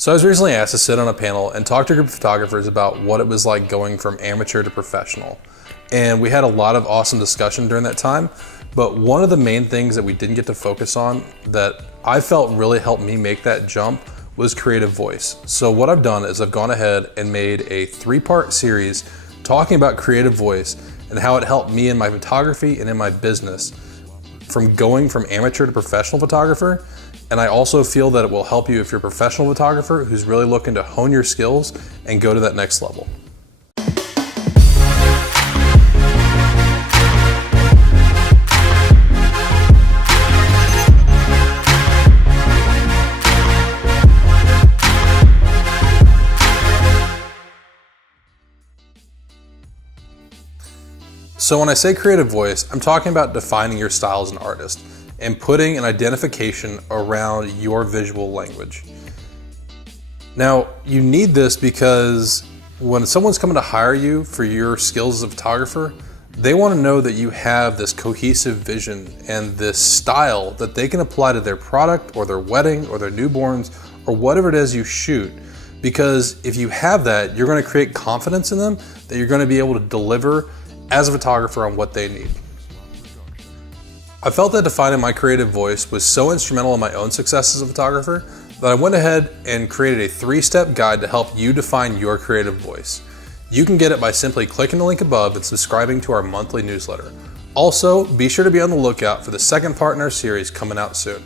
So I was recently asked to sit on a panel and talk to a group of photographers about what it was like going from amateur to professional. And we had a lot of awesome discussion during that time, but one of the main things that we didn't get to focus on that I felt really helped me make that jump was creative voice. So what I've done is I've gone ahead and made a 3-part series talking about creative voice and how it helped me in my photography and in my business from going from amateur to professional photographer. And I also feel that it will help you if you're a professional photographer who's really looking to hone your skills and go to that next level. So when I say creative voice, I'm talking about defining your style as an artist and putting an identification around your visual language. Now, you need this because when someone's coming to hire you for your skills as a photographer, they want to know that you have this cohesive vision and this style that they can apply to their product or their wedding or their newborns or whatever it is you shoot. Because if you have that, you're going to create confidence in them that you're going to be able to deliver as a photographer on what they need. I felt that defining my creative voice was so instrumental in my own success as a photographer that I went ahead and created a 3-step guide to help you define your creative voice. You can get it by simply clicking the link above and subscribing to our monthly newsletter. Also, be sure to be on the lookout for the second part in our series coming out soon.